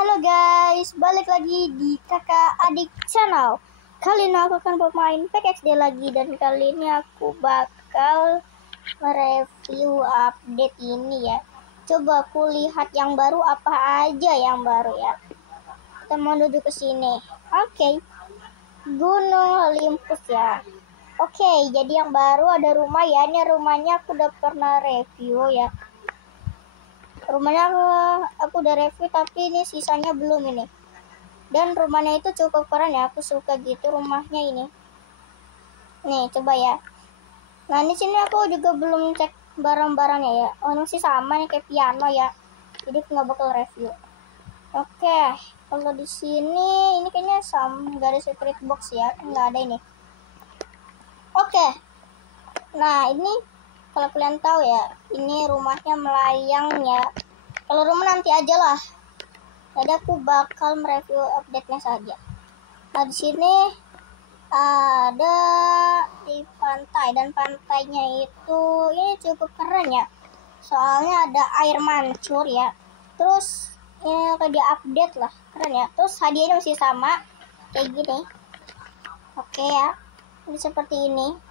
Halo guys, balik lagi di kakak adik channel. Kali ini aku akan bermain PXD lagi, dan kali ini aku bakal mereview update ini ya. Coba aku lihat yang baru apa aja yang baru ya. Kita menuju ke sini. Oke. Gunung Olympus ya. Oke, jadi yang baru ada rumah ya. Ini rumahnya aku udah pernah review ya. Rumahnya aku udah review, tapi ini sisanya belum ini. Dan rumahnya itu cukup keren ya, aku suka gitu rumahnya ini. Nih coba ya. Nah di sini aku juga belum cek barang-barangnya ya. Oh ini sih sama nih kayak piano ya. Jadi aku nggak bakal review. Oke, kalau di sini ini kayaknya nggak ada secret box ya, nggak ada ini. Oke. Nah ini kalau kalian tahu ya, ini rumahnya melayang ya. Kalau rumah nanti aja lah. Jadi aku bakal mereview update-nya saja. Nah di sini ada di pantai, dan pantainya itu ini cukup keren ya. Soalnya ada air mancur ya. Terus ini kayak di update lah, keren ya. Terus hadiahnya masih sama kayak gini. Oke ya. Ini seperti ini.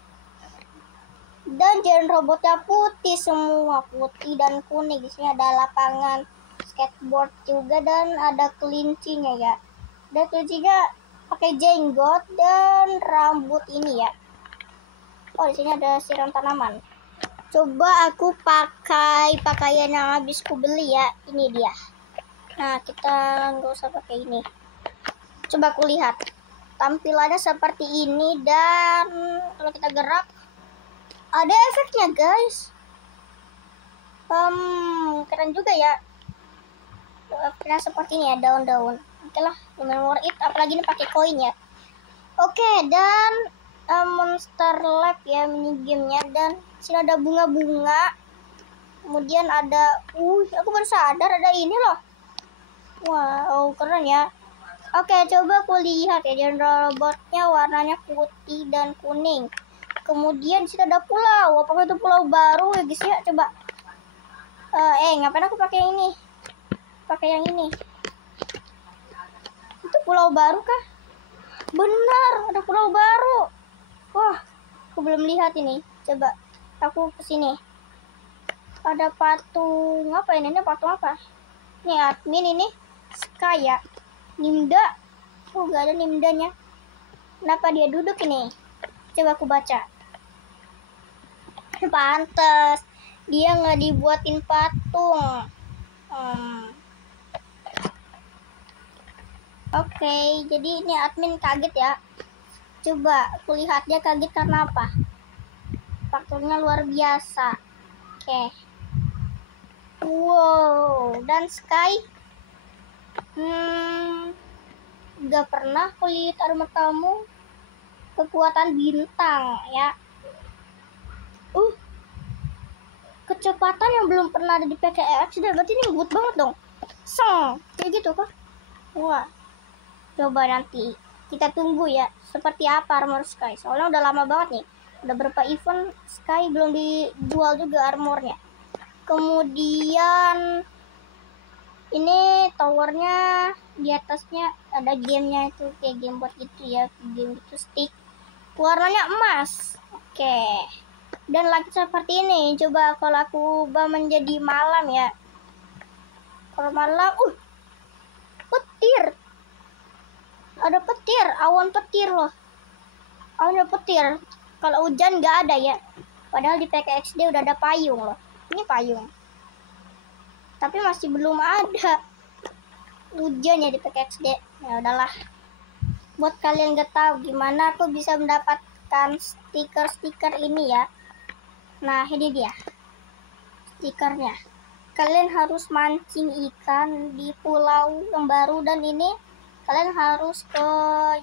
Dan jalan robotnya putih semua, putih dan kuning. Di sini ada lapangan skateboard juga, dan ada kelincinya ya. Dan kelincinya pakai jenggot dan rambut ini ya. Oh di sini ada siram tanaman. Coba aku pakai pakaian yang habis ku beli ya. Ini dia. Nah kita nggak usah pakai ini. Coba aku lihat. Tampilannya seperti ini, dan kalau kita gerak ada efeknya guys. Keren juga ya. Efeknya seperti ini ya, daun-daun. Oke lah, lumayan worth it. Apalagi ini pakai koin ya. Oke, dan Monster Lab ya mini gamenya. Dan sini ada bunga-bunga. Kemudian ada, aku baru sadar ada ini loh. Wow, keren ya. Oke, coba aku lihat ya. General robotnya warnanya putih dan kuning. Kemudian di sini ada pulau. Apakah itu pulau baru ya guys ya? Coba. Ngapain aku pakai ini? Pakai yang ini. Itu pulau baru kah? Benar, ada pulau baru. Wah, aku belum lihat ini. Coba aku kesini. Ada patung apa ini? Ini patung apa? Ini admin ini. Sky ya. Nimda. Gak ada nimdanya. Kenapa dia duduk ini? Coba aku baca. Pantes dia nggak dibuatin patung. Oke, jadi ini admin kaget ya. Coba aku lihat dia kaget karena apa? Patungnya luar biasa. Oke. Wow, dan Sky nggak pernah kulihat armor kamu kekuatan bintang ya. Kecepatan yang belum pernah ada di PKX, berarti ini ngebut banget dong. Kayak gitu kah? Wah, coba nanti kita tunggu ya seperti apa armor Sky. Soalnya udah lama banget nih, udah berapa event Sky belum dijual juga armornya. Kemudian ini towernya, di atasnya ada gamenya itu kayak game buat gitu ya, game itu stick warnanya emas. Oke. Dan langit seperti ini. Coba kalau aku ubah menjadi malam ya. Kalau malam, petir. Ada petir, awan petir loh. Awan petir. Kalau hujan nggak ada ya. Padahal di PKXD udah ada payung loh. Ini payung. Tapi masih belum ada hujan ya di PKXD. Ya udahlah. Buat kalian nggak tahu gimana aku bisa mendapatkan stiker-stiker ini ya. Nah ini dia stikernya. Kalian harus mancing ikan di pulau yang baru, dan ini kalian harus ke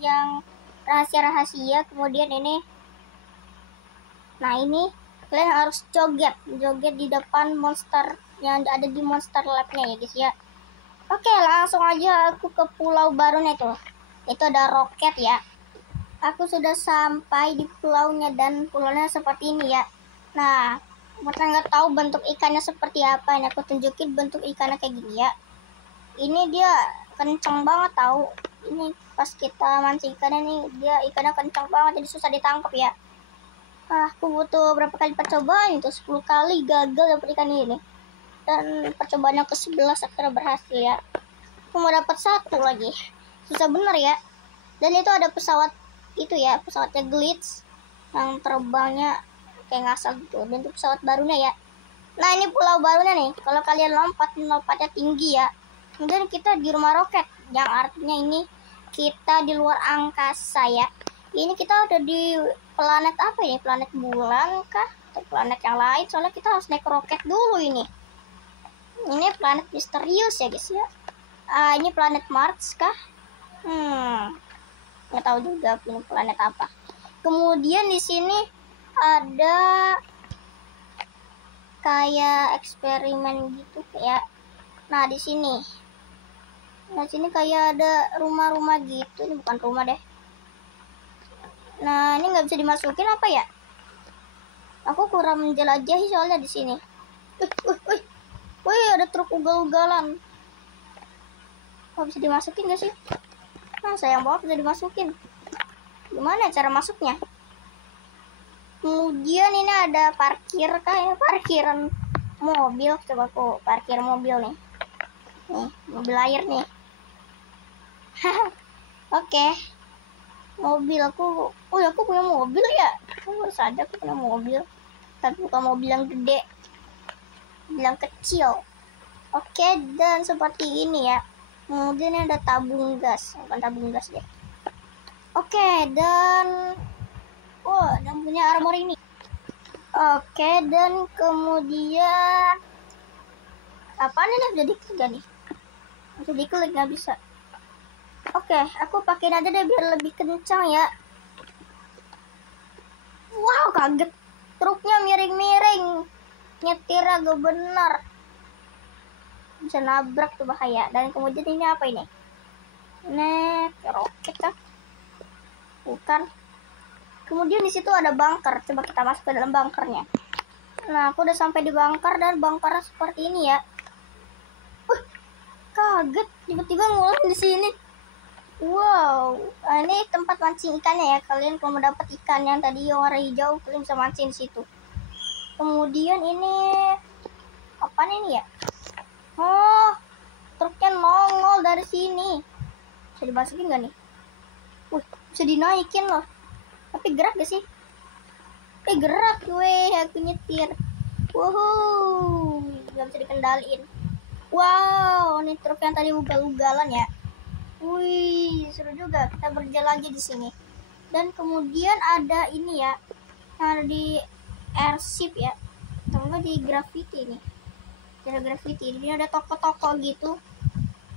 yang rahasia-rahasia. Kemudian ini, nah ini kalian harus joget di depan monster yang ada di Monster Lab-nya ya guys ya. Oke, langsung aja aku ke pulau barunya tuh. Itu ada roket ya. Aku sudah sampai di pulaunya, dan pulaunya seperti ini ya. Nah, mereka nggak tahu bentuk ikannya seperti apa. Ini aku tunjukin bentuk ikannya kayak gini ya. Ini dia kenceng banget tahu. Ini pas kita mancing ikannya nih, dia ikannya kenceng banget jadi susah ditangkap ya. Aku butuh berapa kali percobaan itu, 10 kali gagal dapet ikan ini. Dan percobaan yang ke-11 akhirnya berhasil ya. Aku mau dapat satu lagi. Susah bener ya. Dan itu ada pesawat itu ya, pesawatnya glitch yang terbangnya kayak ngasal gitu. Dan itu pesawat barunya ya. Nah ini pulau barunya nih. Kalau kalian lompatnya tinggi ya. Kemudian kita di rumah roket, yang artinya ini kita di luar angkasa ya. Ini kita udah di planet apa ini? Planet bulan kah? Atau planet yang lain? Soalnya kita harus naik roket dulu ini. Ini planet misterius ya guys ya. Ini planet Mars kah? Nggak tahu juga ini planet apa. Kemudian di sini ada kayak eksperimen gitu kayak. Nah di sini kayak ada rumah-rumah gitu. Ini bukan rumah deh. Nah ini nggak bisa dimasukin apa ya? Aku kurang menjelajahi soalnya di sini. Wih ada truk ugal-ugalan. Nggak bisa dimasukin gak sih? Nah sayang banget bisa dimasukin. Gimana cara masuknya? Kemudian ini ada parkir kayak parkiran mobil. Coba aku parkir mobil nih. Nih mobil air nih. Oke. Mobil aku punya mobil ya. Aku harus ada aku punya mobil. Tapi bukan mobil yang gede, mobil yang kecil. Oke, dan seperti ini ya. Kemudian ada tabung gas, bukan tabung gas deh. Oke, dan dan punya armor ini. Oke, dan kemudian apaan ini udah diklik gak nih? Udah diklik nggak bisa. Oke, aku pakein aja deh biar lebih kencang ya. Wow, kaget. Truknya miring-miring. Nyetir agak benar. Bisa nabrak tuh bahaya. Dan kemudian ini apa ini? Nih, roket kah? Bukan. Kemudian di situ ada bunker. Coba kita masuk ke dalam bunkernya. Nah, aku udah sampai di bunker dan bunkernya seperti ini ya. Kaget. Tiba-tiba ngulang di sini. Wow, ini tempat mancing ikannya ya. Kalian kalau mau dapat ikan yang tadi warna hijau, kalian bisa mancing di situ. Kemudian ini apa ini ya? Oh, truknya nongol dari sini. Bisa dimasukin nggak nih? Bisa dinaikin loh. Tapi gerak gak sih? Gerak gue, aku nyetir. Wow, nggak bisa dikendaliin. Wow, ini truk yang tadi ugal-ugalan ya. Wih, seru juga. Kita berjalan lagi di sini. Dan kemudian ada ini ya, yang ada di airship ya, atau enggak di gravity nih. Ada gravity. Ini ada toko-toko gitu.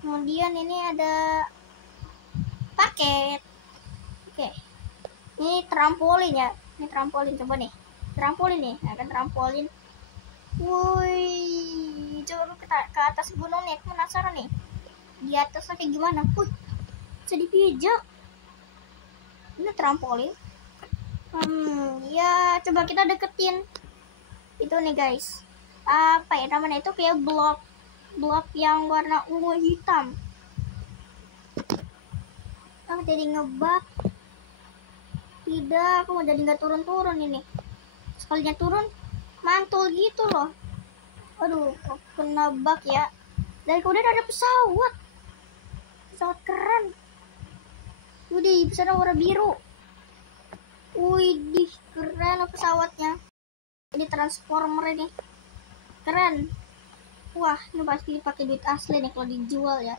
Kemudian ini ada paket. Oke. Ini trampolin ya. Ini trampolin, coba nih. Trampolin nih, nah, kan trampolin. Wih, coba ke atas gunung nih. Aku penasaran nih. Di atasnya kayak gimana? Bisa dipijak. Ini trampolin. Ya coba kita deketin. Itu nih guys. Apa ya namanya itu, kayak blok yang warna ungu hitam. Aku jadi ngebak. Tidak, aku mau jadi nggak turun-turun ini. Sekalinya turun, mantul gitu loh. Aduh, aku kena bug ya. Dan kemudian ada pesawat keren. Widih, pesawat warna biru. Widih, keren pesawatnya. Ini transformer ini. Keren. Wah, ini pasti dipakai duit asli nih kalau dijual ya.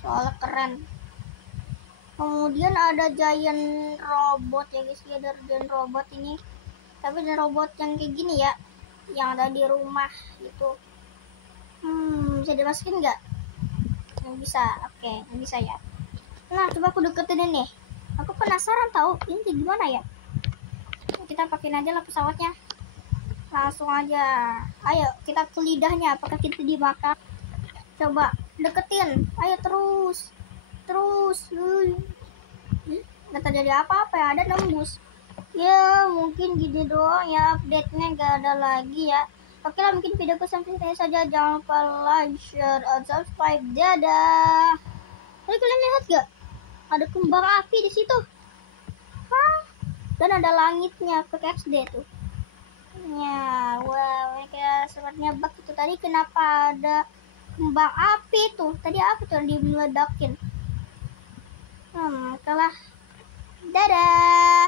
Soalnya keren. Kemudian ada giant robot ya guys. Ada giant robot ini. Tapi ada robot yang kayak gini ya. Yang ada di rumah gitu. Bisa dimasukin nggak? Bisa, oke, bisa ya. Nah, coba aku deketin ini. Aku penasaran tahu ini gimana ya. Kita pakein aja lah pesawatnya. Langsung aja. Ayo, kita ke lidahnya. Apakah kita dimakan? Coba deketin. Ayo terus. Nggak terjadi apa-apa ya. Ada nembus. Ya, mungkin gini doang ya. Update-nya nggak ada lagi ya. Oke lah, mungkin videoku sampai sini saja. Jangan lupa like, share, dan subscribe. Dadah. Tadi kalian lihat gak? Ada kembang api di situ. Hah? Dan ada langitnya PKXD tuh. Ya, wah, mereka sepertinya bug itu. Tadi kenapa ada kembang api tuh? Tadi apa tuh yang dimeledakin? Kalah. Dadah.